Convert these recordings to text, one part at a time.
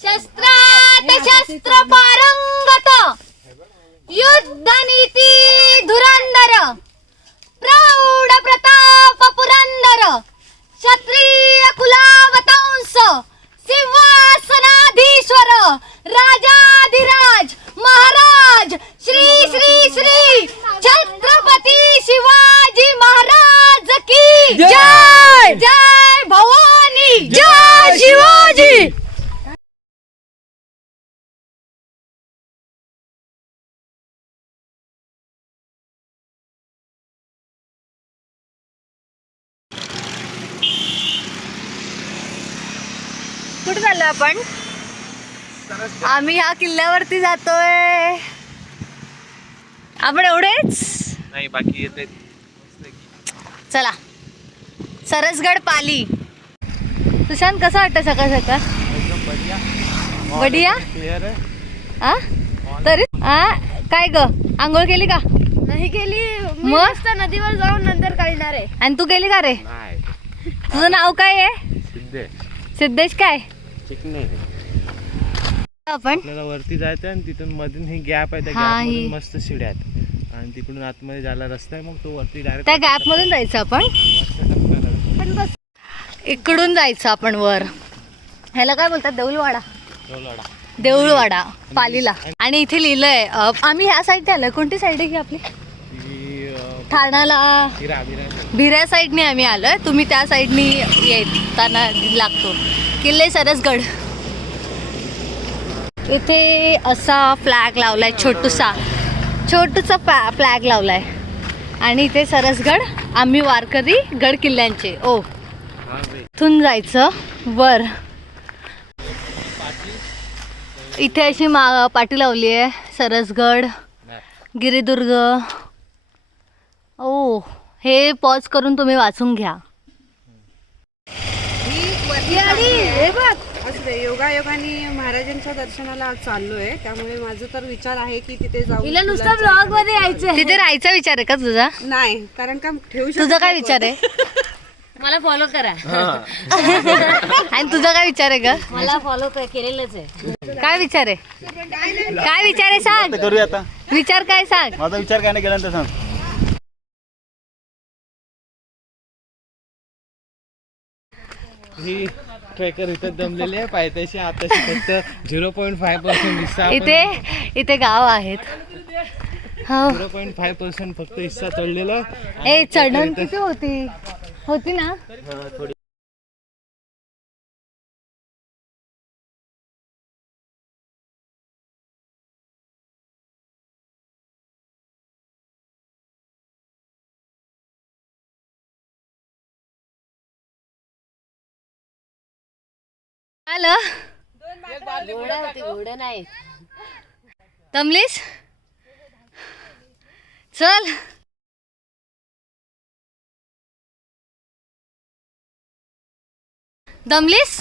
शस्त्रात शस्त्र पारंगत, युद्ध नीती धुरंधर, प्रौढ प्रताप पुरंदर, क्षत्रिय कुलावतांस, सिंहासनाधीश्वर, राजाधिराज महाराज श्री श्री श्री छत्रपती शिवाजी महाराज की जय। जय भवानी, जय शिवाजी। कुठे चाललो आपण? आम्ही ह्या किल्ल्यावरती जातोय. आपण एवढेच नाही, बाकी येते. चला. सरसगड पाली. सुशांत, कसं वाटतं सकाळ सकाळ? एकदम बढिया. बढिया? क्लिअर आहे. आ तरी काय ग, आंघोळ केली का? नाही केली. मग नदीवर जाऊन नंतर कळणार आहे. आणि तू केली का रे? नाही. तुझं नाव काय आहे? सिद्धेश. सिद्धेश काय? चिकणे. आपण आपल्याला वरती जायचं आणि तिथून मधून ही गॅप आहे, त्या हा, गॅप ही. मधून मस्त शिड्या आहेत आणि तिकडून आतमध्ये जायला रस्ता आहे. मग तो वरती डायरेक्ट त्या गॅप मधून जायचं आपण. इकडून जायचं आपण वर. ह्याला काय बोलतात? देऊळवाडा. देऊळवाडा पालीला. आणि इथे लिहिलंय, आम्ही ह्या साईडने आलोय. कोणती साईड आहे की आपली? ठाण्याला भिऱ्या साईडने आम्ही आलोय. तुम्ही त्या साईडनी येताना लागतो. किल्ले सरसगड. इथे असा फ्लॅग लावलाय, छोटूसा फ्लॅग लावलाय. आणि इथे सरसगड, आम्ही वारकरी गड किल्ल्यांचे. ओ, इथून जायचं वर. इथे अशी पाटी लावली आहे. सरसगड, गिरिदुर्ग. ओ, हे पॉज करून तुम्ही वाचून घ्या. हे बघ, योगायोगाने महाराजांच्या दर्शनाला चाललोय. त्यामुळे माझं तर विचार आहे की तिथे जाऊ. तिला नुसतं ब्लॉग मध्ये यायचं. तिथे राहायचा विचार आहे का तुझा? नाही, कारण का ठेवू तुझा काय विचार आहे? मला फॉलो करा. आणि तुझा काय विचार आहे का? मला फॉलो केलेलंच आहे. काय विचार आहे? काय विचार आहे सांग. करूया आता. विचार काय सांग. माझा विचार काय नाही केला तर सांग. ही ट्रेकर इथं दमलेले आहे. पायथ्याशी आताशी फक्त 0.5% हिस्सा. इथे गाव आहेत. हो. 0.5% फक्त हिस्सा चढलेला. ए, चढण किती होती ना? थोडी. आलं. घोडं नाही. दमलीस? चल. दमलीस?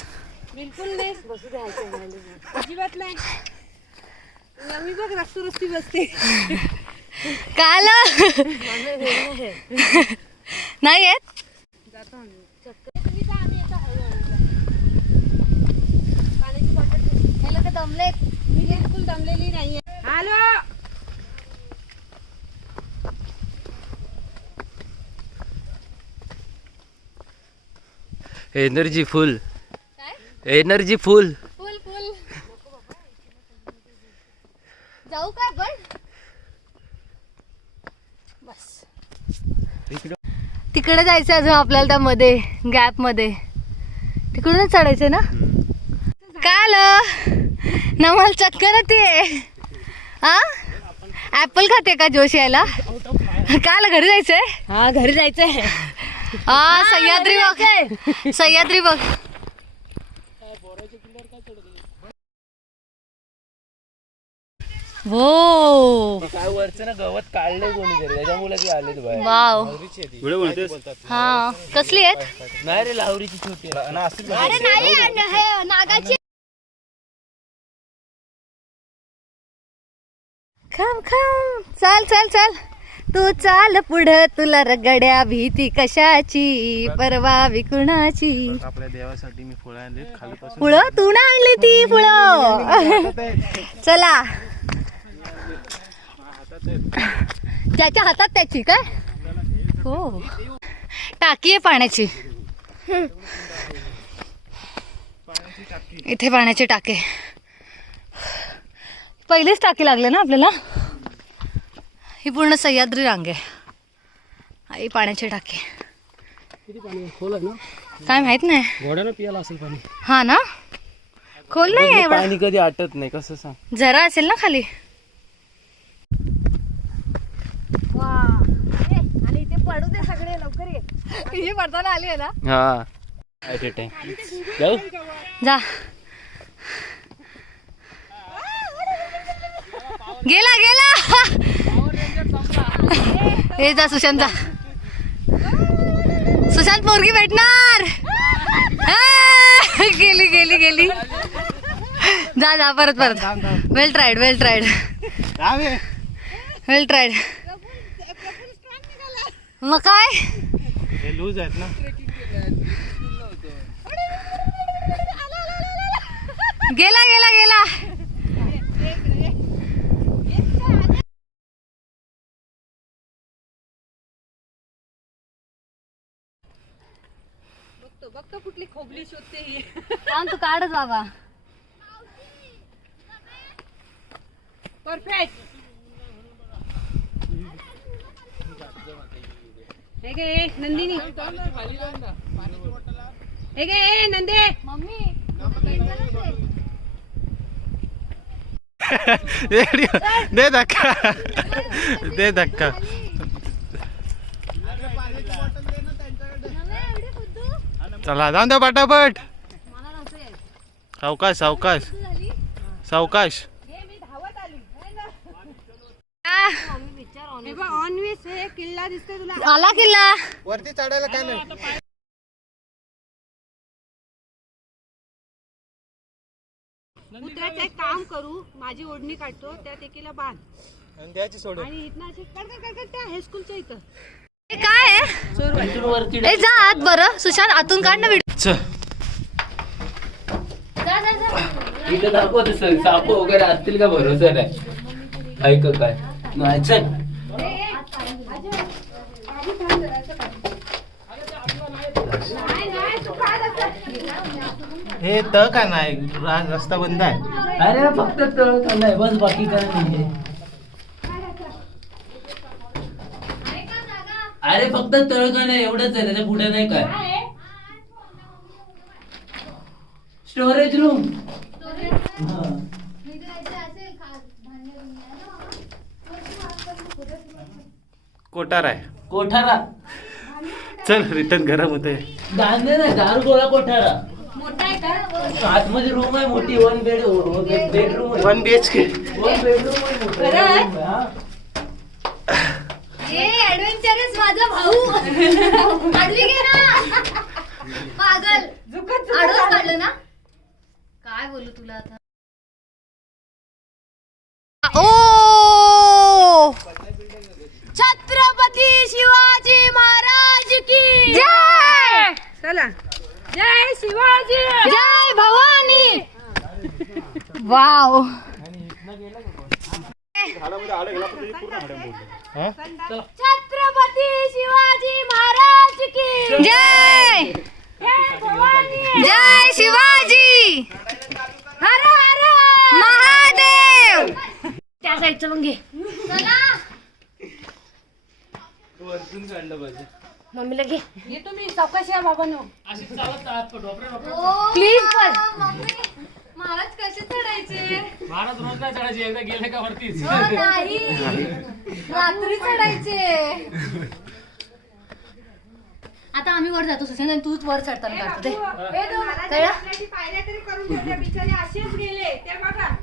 बिलकुल नाही. बसू द्यायचं अजिबात नाही. आम्ही बघ रस्ती बसते. काल नाही येत. दमले. मी बिलकुल दमलेली नाहीये. हॅलो. एनर्जी फुल. एनर्जी फुल. फुल जाऊ काय पण? बस. तिकडे जायचं अजून आपल्याला. त्या मध्ये गॅप मध्ये तिकडूनच चढायचं ना. काल नमाल चक्कर येते. हा, ऍपल खाते का जोश यायला? काल घरी जायचंय. हा, घरी जायचंय. हा, सह्याद्री बघ. सह्याद्री बघ. हो, काय वरचं ना गवत काढलंय कोणीतरी, त्याच्यामुळे ती आले बाहेर. वाव. हा, कसली आहेत? नाही रे, लावरीची छोटी. अरे नाही, नागाची. खाम खाम. चल चल चल. तू चाल पुढं, तुला रगड्या भीती कशाची, परवा विकुणाची. आपल्या देवासाठी मी फुलं आणलीत खालीपासून. फुलं तू ना आणली ती फुलं. चला त्याच्या हातात त्याची काय हो टाकी आहे पाण्याची इथे पाण्याची टाकी पहिलीच टाकी लागले ना आपल्याला ही पूर्ण सह्याद्री रांग आहे आई पाण्याची टाकी किती पाणी खोल आहे ना काय माहित नाही घोड्यानं पियाला असेल पाणी हा ना खोल नाही आहे एवढं. पाणी कधी आटत नाही कसं सांग जरा असेल ना खाली आणि इथे पडू दे सगळे लवकर ये पडताना आली आहे ना हा जाऊ जा गेला हे जा सुशांत जा सुशांत पोरगी भेटणार गेली जा परत वेल ट्राईड मग काय लूज आहेत ना गेला बघतो कुठली खोबली शोधते ही तू काढच बाबा परफेक्ट हे गे नंदिनी हे गे नंदे मम्मी दे धक्का चला जाऊन द्या पटापट सावकाश ऑनवेस हे किल्ला दिसतोय तुला आला किल्ला वरती चढायला काय नाही उतरायचं एक काम करू माझी ओढणी काढतो त्या एकीला बांध आणि द्यायची सोडून आणि इथनं अशी कड त्या हायस्कूलच्या इथं हे काय आहे ए जा आत बरं सुशांत आतून काढ ना व्हिडिओ इथं दाखवत साप वगैरे असतील का भरोसा नाही ऐक काय नाही चल हे त का नाही रस्ता बंद आहे अरे फक्त तळ नाही बस बाकी काय नाही अरे फक्त तळ का नाही एवढंच आहे त्याच्या पुढे नाही काय स्टोरेज रूम कोठार आहे कोठारा चल रिटर्न घरामध्ये धान्य नाही दारू गोळा कोठारा आतमध्ये रूम आहे मोठी bedroom one BHK 1 bedroom adventurous माझा भाऊ आडवी घे ना पागल आडवं काढलं ना काय बोलू तुला आता ओ छत्रपती शिवाजी महाराज की जय चला जय शिवाजी जय भवानी वाव छत्रपती शिवाजी महाराज की जय जय शिवाजी हर हर महादेव त्या साईडचं मग घे वरतून काढलं पाहिजे मम्मीला घे ये तुम्ही सावकाश या बाबांनो प्लीज महाराज कसे चढायचे महाराज रोज नाही चढायचे एकदा गेले का वरतीच नाही रात्री चढायचे आता आम्ही वर जातो सुशांत आणि तूच वर चढताना काढतो पायऱ्या तरी करून ठेवल्या बिचारे असेच गेले ते बघा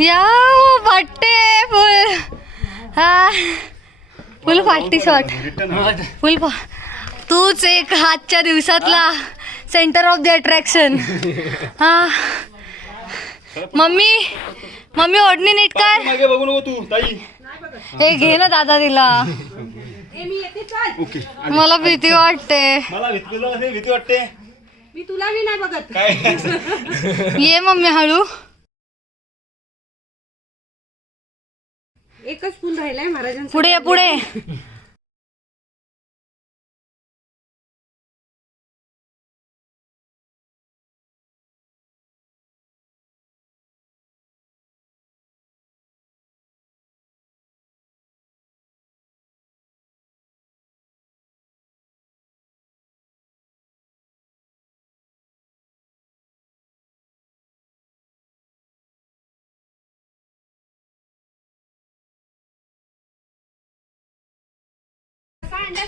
या फाटे फुल हा फुल फाटी शॉट फुल तूच एक आजच्या दिवसातला सेंटर ऑफ द अट्रॅक्शन हा मम्मी ओढणी नीट कर मागे बघू नको तू ताई हे घे ना दादा तिला मी येते चल. ओके मला भीती वाटते. मला भीती वाटते. मी तुला बी नाही बघत. काय ये मम्मी हळू. एकच फुल राहिलाय महाराजांचं. पुढे ये, पुढे.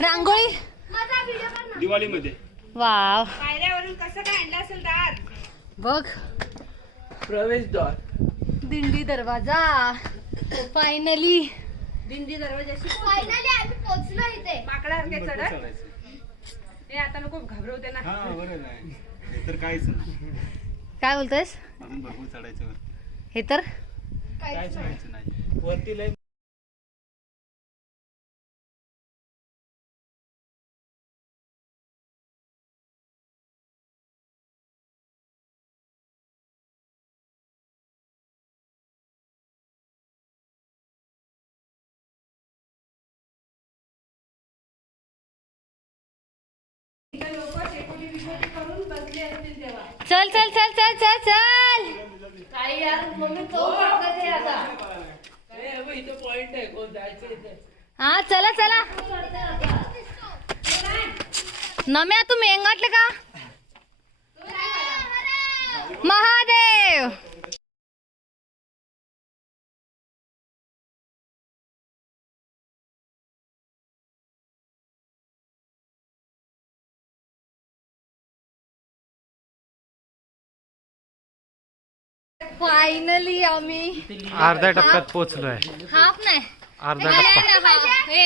रांगोळी दिवाळीमध्ये वाव. पायऱ्यावरून कसं काय आणलं असेल दार. बघ प्रवेशद्वार. दिंडी दरवाजा. फायनली दिंडी दरवाजाशी फायनली आम्ही पोहोचलो इथे. माकडासारखे चढत. हे आता नको घाबरवते ना. हा बरं नाही हे तर काहीच नाही. काय बोलतोयस? अजून भरपूर चढायचं वरती. हे तर काय चढायचं नाही वरती लय. चल चल चल चल चल चल. काही यार मम्मी तो पडते आता. इथे पॉइंट आहे कोण जायचं इथे. हा चला चला. नम्या तू मेंगाटले का? महादेव. फायनली आम्ही अर्ध्या टप्प्यात पोहोचलोय. हाफ नाही अर्धा नाही, टप्पा. नाही, हा. हे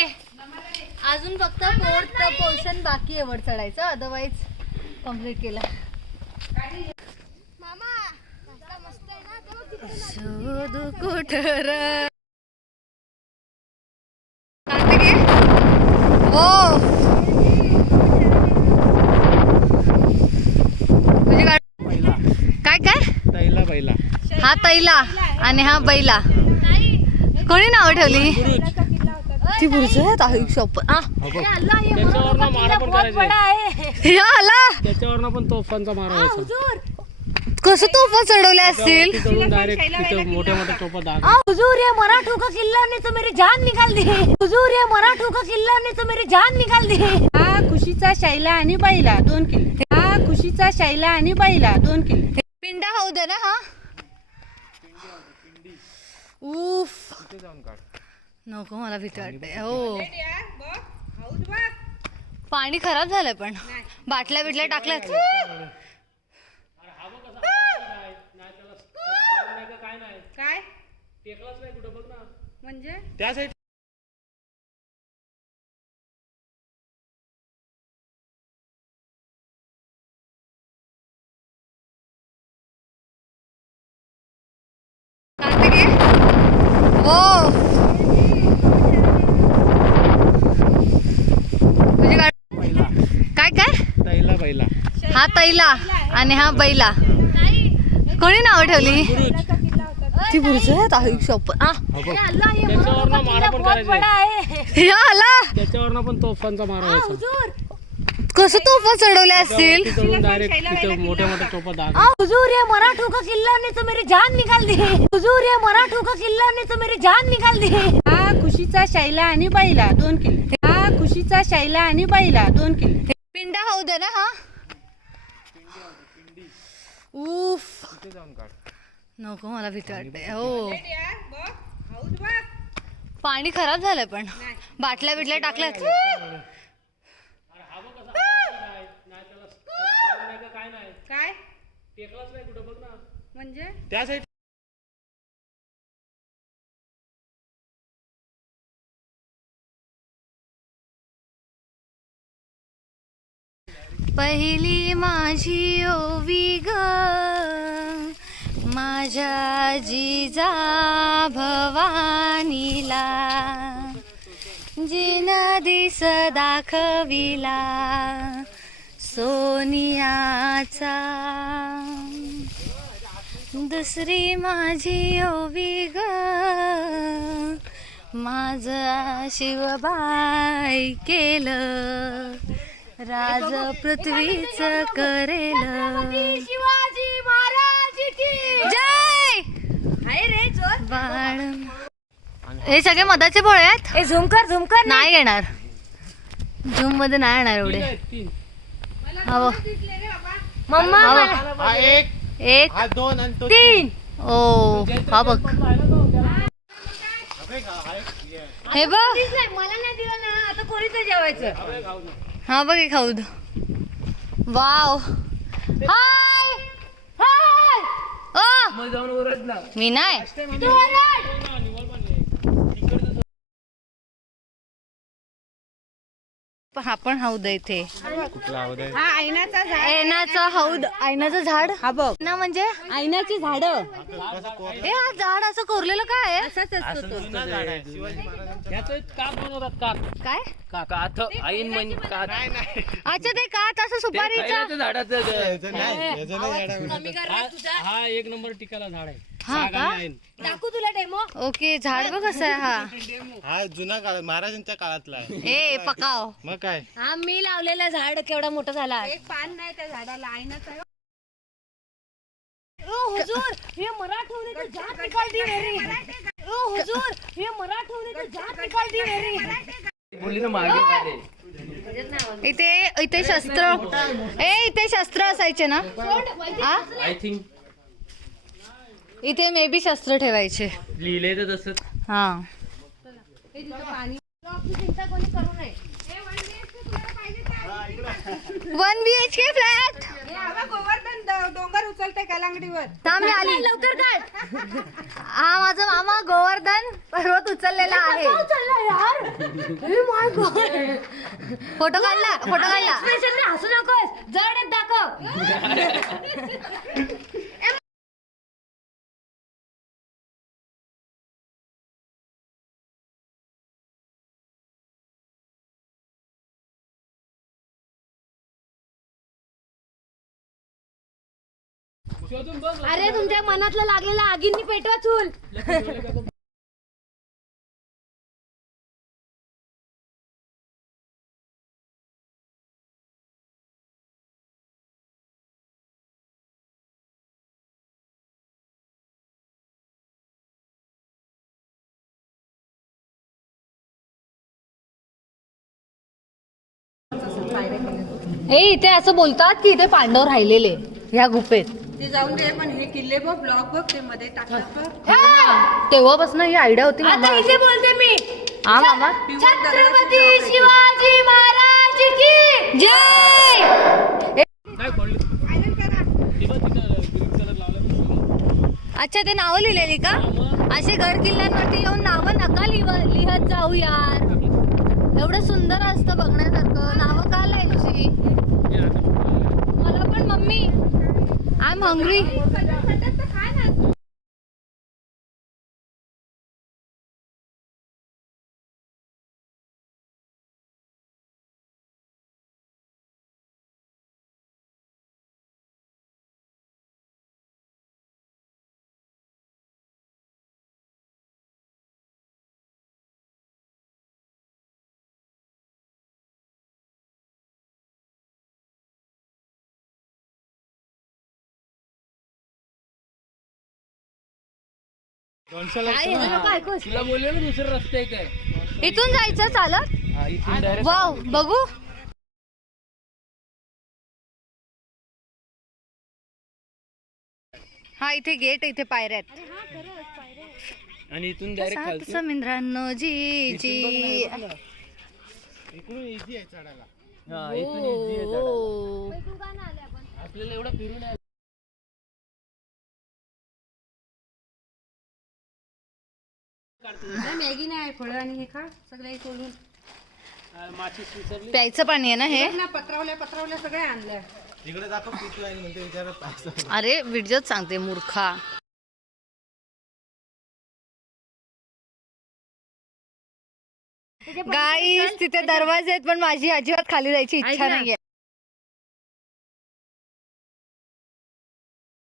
अजून फक्त फोर्थ पोर्शन बाकी आहे वर चढायचं. अदरवाईज कम्प्लीट केलं. शोध कुठर हो तुझी गाडी काय काय. तैला बैला. हा तैला आणि हा बैला. कोणी नाव ठेवली? ती बुरुज आहेत त्याच्यावरनं पण तोफांचा मारा व्हायचा. कसं तोफा चढवले असतील. डायरेक्ट तिथे मोठ्या मोठ्या तोफा दाग. हुजूर ये मराठों का किल्ला ने तो मेरी जान निकाल दी. हुजूर ये मराठों का किल्ला ने तो मेरी जान निकाल दी. हा खुशीचा शैला आणि बैला 2 किल्ले. हा खुशीचा शैला आणि बैला 2 किल्ले. पिंडा होऊ दे ना. हा उफ नको मला भीती वाटते. हो पाणी खराब झालंय पण बाटल्या बिटल्या टाकल्यात. काय म्हणजे त्या साईड हो तुझी गाडी काय काय. तैला बैला. हा तैला आणि हा बैला. कोणी नाव ठेवली? ती बुरुज आहेत त्याच्यावरनं मारा पण करायचा. त्याच्यावरनं पण तोफांचा मारा व्हायचा. कसं तोफा चढवले असतील. डायरेक्ट तिथे मोठ्या मोठ्या तोफा दाग. हुजूर ये मराठों का किल्ला ने तो मेरी जान निकाल दी. हुजूर ये मराठों का किल्ला ने तो मेरी जान निकाल दी. हा खुशीचा शैला आणि बैला 2 किल्ले. हा खुशीचा शैला आणि बैला 2 किल्ले. पिंडा होऊ दे ना. हा उफ नको मला भीती वाटते. हो पाणी खराब झालंय पण बाटल्या बिटल्या टाकल्यात. काय म्हणजे त्या साईड पहिली माझी ओवी ग माझ्या जिजा भवानीला. जिने तीन दिस दाखविला सोनियाचा, दुसरी माझी ओवी ग माझ शिवबाई केलं, राज पृथ्वीच करेल. शिवाजी महाराज की जय. बाळ हे सगळे मधाचे भोळे आहेत. हे झुमकर नाही येणार, झूम मध्ये नाही येणार एवढे. हो मम्मा हा एक, एक हा दोन आणि तो तीन. ओ हा बघ, हे बघ मला नाही दिलं ना, आता कोणीच जेवायचं. हा बघ हे खाऊ. वाव हाय हाय. मग जाऊन ओरड ना. मी नाही. हा पण हौद आहे इथे. कुठला हौद आहे? हा आईनाचा झाड. ऐनाचं हौद, ऐनाचं झाड. हा बघ ना म्हणजे आईनाची झाड. हे हा झाड असं कोरलेलं काय आहे? असंच असतो तो. जुना झाड आहे शिवाजी महाराजांचं. कात बनवतात, काय कात ऐन म्हणजे कात. अच्छा ते का तसं सुपारीचा. झाडाचं याचं नाही, याचं नाही झाड आहे. हा एक नंबर टिकाला झाड आहे. हा का? दाखवू तुला डेमो. ओके झाड बघ कसं आहे. हा हा जुना काळ महाराजांच्या काळातला आहे. ए पकाव. मग काय हा मी लावलेला झाड केवढा मोठा झाला. एक पान नाही त्या झाडाला, आईनाचा आहे. हुजूर हे मराठवणे जात निकालती मेरी. ओ हुजूर हे मराठवणे जात निकालती मेरी. बोलली ना मागे मागे. इथे शस्त्र, इथे शस्त्र असायचे ना. हा आय थिंक इथे मे बी शस्त्र ठेवायचे. लिहिलंय तर तसंच. हा वन BHK फ्लॅट. गोवर्धन डोंगर उचलते कलांगडीवर. थांब मी आली. लवकर काढ. हा माझा मामा गोवर्धन पर्वत उचललेला आहे. फोटो काढला, फोटो काढला. हसू नकोस, जड दाखव. अरे तुमच्या मनातलं लागलेलं आगींनी पेटवा चूल. इथे असं बोलतात की इथे पांडव राहिलेले ह्या गुफेत. ते जाऊन दे, पण हे किल्ले बघ, ब्लॉक बघ, ते मध्ये टाकतात बघ. तेव्हापासून ही आयडिया होती. आता इथे बोलते मी. हा मामा. छत्रपती शिवाजी महाराज की जय. काय पडलं? ग्रीन कलर लावला. अच्छा ते नावं लिहिलेली का? असे गड किल्ल्यांवरती येऊन नावं नका लिहत जाऊ यार. एवढं सुंदर असतं बघण्यासारखं, नावं का लिहायची? मला पण मम्मी आय एम हंग्री. तुला बोलले ना दुसरं रस्ते आहे काय. इथून जायचं चालत. हा, इथून डायरेक्ट. वाव बघू. हा इथे गेट, इथे पायऱ्या आहेत. आणि इथून डायरेक्ट खालती. समिंद्रांनो जी जी. इकडून इझी आहे चढायला. हा इथून easy आहे चढायला. आपल्याला एवढं फिरून आहे. मॅगी नाही, फळं आणि हे खा सगळे सोडून. माचीस विसरली. प्यायचं पाणी आहे ना हे. ना पत्रावल्या सगळे आणल्या. इकडे दाखव किती आहे म्हणते विचारत. अरे व्हिडिओच सांगते मूर्खा. गाईस तिथे दरवाजे आहेत पण माझी अजिबात खाली जायची इच्छा नाहीये.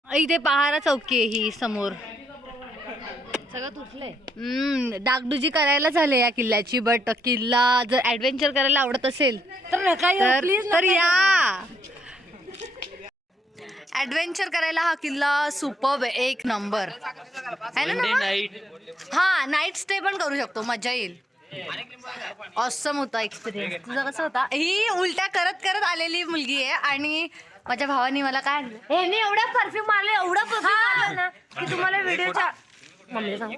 इथे पहारा चौकी आहे ही समोर. सगळं तुटलंय. डागडुजी करायला झाले या किल्ल्याची. बट किल्ला जर ऍडव्हेंचर करायला आवडत असेल तर या. ऍडव्हेंचर करायला हा किल्ला सुपर्ब आहे, एक नंबर आहे ना. हा नाईट स्टे पण करू शकतो, मजा येईल. ऑसम होता एक्सपिरियन्स. तुझा कसा होता? ही उलट्या करत करत आलेली मुलगी आहे आणि माझ्या भावानी मला काय आणलं, हे एवढा परफ्यूम मारले, एवढा परफ्यूम मारला ना की तुम्हाला व्हिडिओच्या मम्मी सांग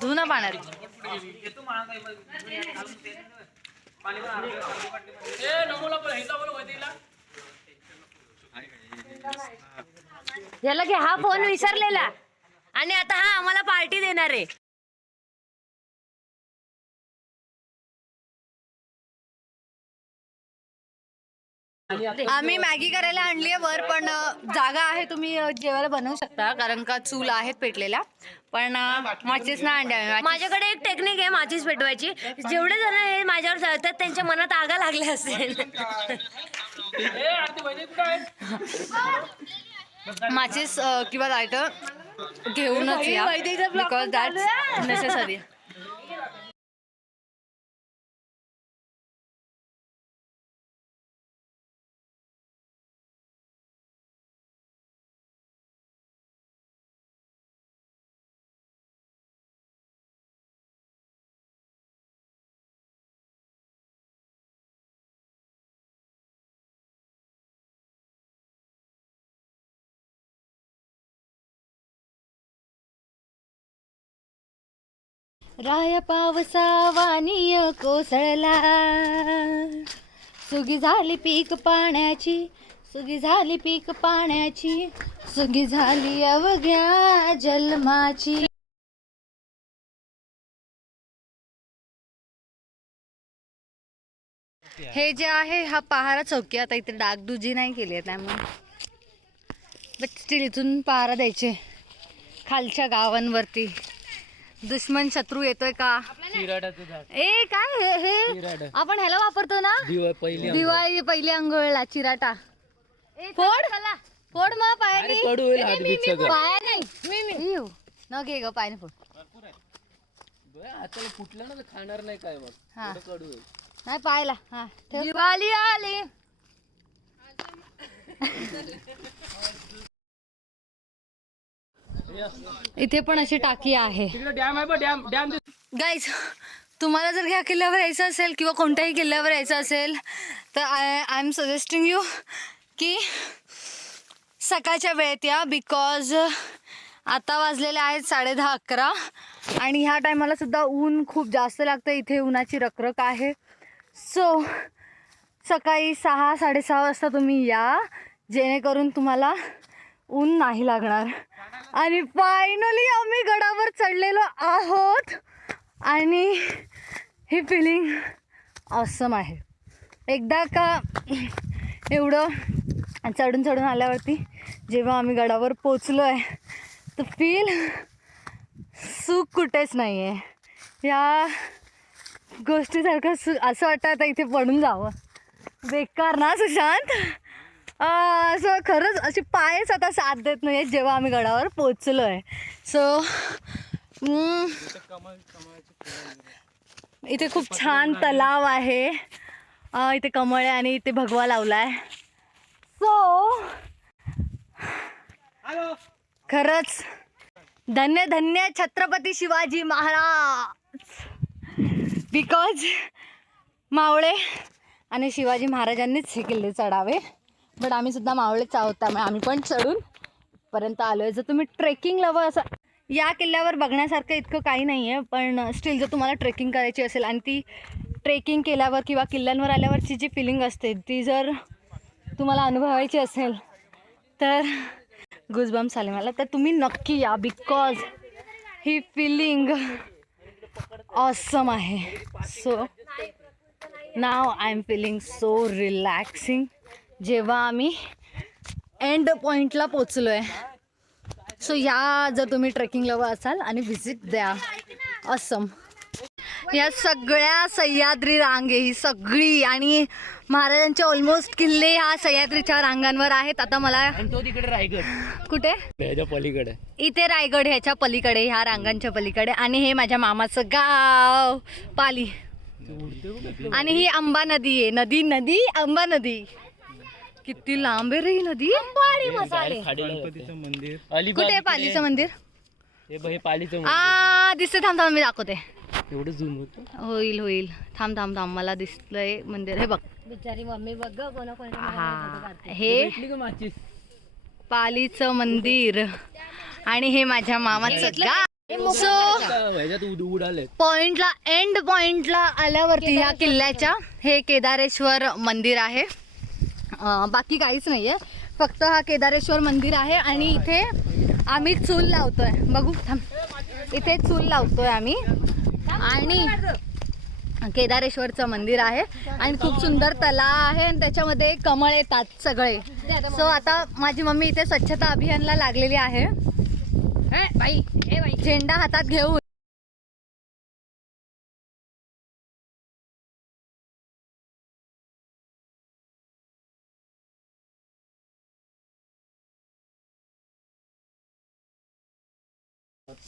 धुवून पाण्यात. याला की हा फोन विसरलेला आणि आता हा आम्हाला पार्टी देणार आहे. आम्ही मॅगी करायला आणली आहे वर, पण जागा आहे, तुम्ही जेवायला बनवू शकता कारण का चूल आहेत पेटलेल्या. पण माचीस ना आणल्या. माझ्याकडे एक टेक्निक आहे माचीस पेटवायची. जेवढे जण हे माझ्यावर चढतात त्यांच्या मनात आगा लागले असेल. माचीस किंवा लायटर घेऊनच या, बिकॉज दॅट्स नेसेसरी. राया पावसावानीय कोसळला, सुगी झाली पीक पाण्याची, सुगी झाली पीक पाण्याची, सुगी झाली अवघ्या जन्माची. हे जे आहे हा पहारा चौकी. आता इथे डागडुजी नाही केली आहे त्यामुळे, बट स्टील इथून पहारा द्यायचे खालच्या गावांवरती. दुश्मन शत्रू येतोय का? ए काय हे आपण ह्याला वापरतो ना दिवाळी पहिली अंघोळला चिराटा. फोड फोड मग पायाने पाया नाही न घे ग पायाने फोड. फुटलं ना खाणार नाही काय मग. हा नाही पायला. हा दिवाळी आली. इथे पण अशी टाकी आहे. गाईज तुम्हाला जर ह्या किल्ल्यावर यायचं असेल किंवा कोणत्याही किल्ल्यावर यायचं असेल तर आय एम सजेस्टिंग यू की सकाळच्या वेळेत या. बिकॉज आता वाजलेले आहेत 10:30-11 आणि ह्या टायमाला सुद्धा ऊन खूप जास्त लागतं. इथे उन्हाची रखरख आहे. सो सकाळी 6-6:30 वाजता तुम्ही या, जेणेकरून तुम्हाला ऊन नाही लागणार. आणि फायनली आम्ही गडावर चढलेलो आहोत आणि ही फिलिंग ऑसम आहे. एकदा का एवढं चढून आल्यावरती जेव्हा आम्ही गडावर पोचलो आहे तर फील सुख कुठेच नाही आहे. या गोष्टीसारखं असं वाटतं आता इथे पडून जावं. बेकार ना सुशांत? असं खरंच अशी पायच आता साथ देत नाही आहेत जेव्हा आम्ही गडावर पोचलो आहे. सो इथे खूप छान तलाव आहे. इथे कमळ आहे आणि इथे भगवा लावला आहे. सो खरंच धन्य धन्य छत्रपती शिवाजी महाराज. बिकॉज मावळे आणि शिवाजी महाराजांनीच हे किल्ले चढावे. बट आम्ही सुद्धा मावळेच आहोत त्यामुळे आम्ही पण चढून पर्यंत आलो आहे. जर तुम्ही ट्रेकिंग लवर असं या किल्ल्यावर बघण्यासारखं इतकं काही नाही आहे, पण स्टील जर तुम्हाला ट्रेकिंग करायची असेल आणि ती ट्रेकिंग केल्यावर किंवा किल्ल्यांवर आल्यावरची जी फिलिंग असते ती जर तुम्हाला अनुभवायची असेल तर गुजबम्स आले मला, तर तुम्ही नक्की या. बिकॉज ही फिलिंग ऑसम आहे. So now I am feeling so relaxing जेव्हा आम्ही एंड पॉईंटला पोचलो आहे. सो या जर तुम्ही ट्रेकिंग लवर असाल आणि व्हिजिट द्या. असम. या सगळ्या सह्याद्री रांग आहे ही सगळी, आणि महाराजांचे ऑलमोस्ट किल्ले ह्या सह्याद्रीच्या रांगांवर आहेत. आता मला आणि तो तिकडे रायगड कुठे ह्याच्या पलीकडे. इथे रायगड ह्याच्या पलीकडे, ह्या रांगांच्या पलीकडे. आणि हे माझ्या मामाचं गाव पाली. आणि ही आंबा नदी आहे. नदी नदी आंबा नदी. किती लांब आहे रे ही नदी. गणपतीचं मंदिर. अलिबाग कुठे आहे पालीचं मंदिर? हे बघ, हे पालीचं दिसते. थांब थांब मी दाखवते. एवढं झूम होतं. होईल होईल. थांब थांब थांब मला दिसलंय मंदिर. हे बघ. बिचारी मम्मी बघ हा हे भेटली का माचीस? पालीचं मंदिर. आणि हे माझ्या मामाचं गाव. सो ह्याच्यात उडाले. पॉइंटला एंड पॉइंटला आल्यावरती ह्या किल्ल्याच्या हे केदारेश्वर मंदिर आहे. बाकी काहीच नाहीये, फक्त हा केदारेश्वर मंदिर आहे. आणि इथे आम्ही चूल लावतोय. बघू थांब. इथे चूल लावतोय आम्ही. आणि केदारेश्वरचं मंदिर आहे आणि खूप सुंदर तलाव आहे आणि त्याच्यामध्ये कमळ येतात सगळे. सो आता माझी मम्मी इथे स्वच्छता अभियानला लागलेली आहे. बाई झेंडा हातात घेऊन.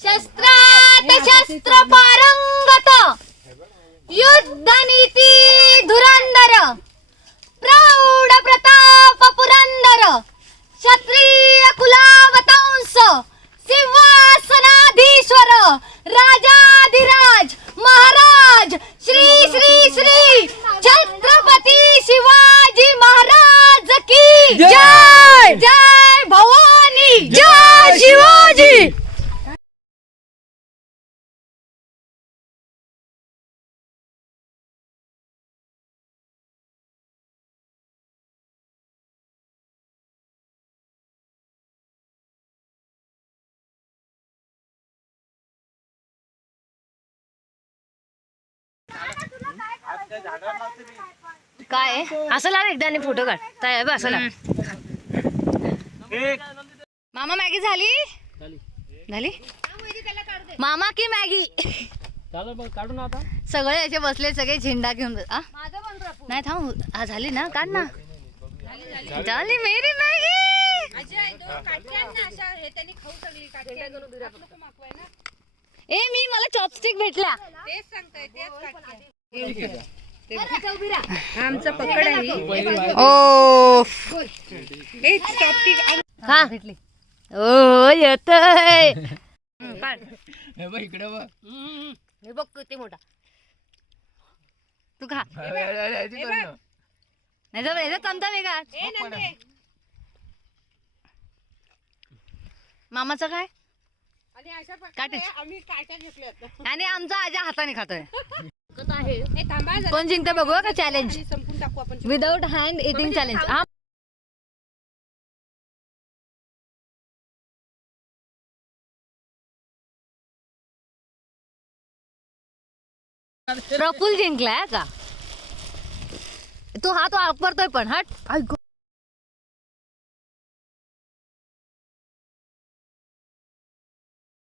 शस्त्रात शस्त्र पारंगत युद्ध नीती धुरंधर प्रौढ प्रताप पुरंदर क्षत्रिय कुलावतंस सिंहासनाधीश्वर राजाधिराज महाराज श्री श्री श्री छत्रपती शिवाजी महाराज की जय. जय भवानी. जय शिवाजी. काय असं लाव एकदा आणि फोटो काढ. काय असं लाव. मामा मॅगी झाली झाली. मामा की मॅगी. चालेल बघ, काढू ना आता. सगळे याचे बसले, सगळे झेंडा घेऊन. नाही थांब. हा झाली ना, काढ ना. झाली मेरी मॅगी. ए मी मला चॉपस्टिक भेटल्या. आमचा पकड आहे. ओ हा भेटली. ओ येतय. हे बघ इकडे बघ. हे बघ किती मोठा. तू खा. नाही जर याचा चमचा वेगळा. मामाचं काय काटेच. आम्ही काट्या घेतल्यात. आणि आमचा आजा हाताने खातोय. हे थांबा जरा. कोण जिंकतं बघूया का चॅलेंज. संपून टाकू आपण. Without hand eating challenge. हा प्रफुल जिंकलाय का. तू हात वापरतोय पण. हट ऐक